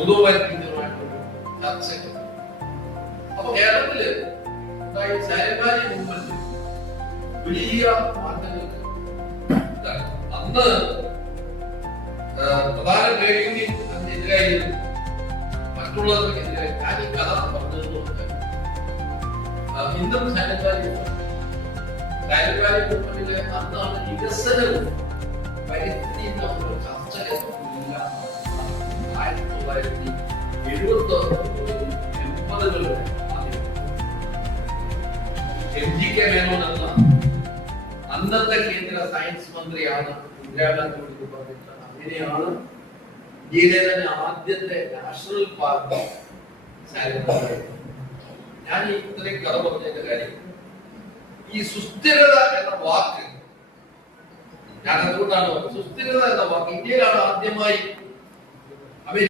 സ്വതോപരിതമായിട്ടുള്ള ചർച്ചകൾ. അപ്പൊ കേരളത്തില് സൈലന്റ് മൂവ്മെന്റ് വലിയ മാറ്റങ്ങൾക്ക് അന്ന് പ്രധാന ട്രേഡ് യൂണിയൻ അതിനെതിരായിരുന്നു, മറ്റുള്ളവർക്കെതിരായി. ഞാൻ ഈ കഥ പറഞ്ഞത് ഇന്നും സൈലന്റ് വാലി മൂവ്മെന്റിലെ അന്നാണ് വികസനവും പരിസ്ഥിതിയും തമ്മിലുള്ള ചർച്ചകൾ 1970-80 MGK മേനോൻ എന്ന അന്നത്തെ കേന്ദ്ര സയൻസ് മന്ത്രിയാണ് ഇന്ദിരാഗാന്ധി പറഞ്ഞിട്ട് അങ്ങനെയാണ് ഇന്ത്യയിലെ തന്നെ ആദ്യത്തെ നാഷണൽ പാർക്ക് സൈലന്റ്. ഞാൻ ഈ ഇത്രയും കഥ പറഞ്ഞതിന്റെ കാര്യം ഈ സുസ്ഥിരത എന്ന വാക്ക് ഞാൻ അതുകൊണ്ടാണ് സുസ്ഥിരത എന്ന വാക്ക് ഇന്ത്യയിലാണ് ആദ്യമായി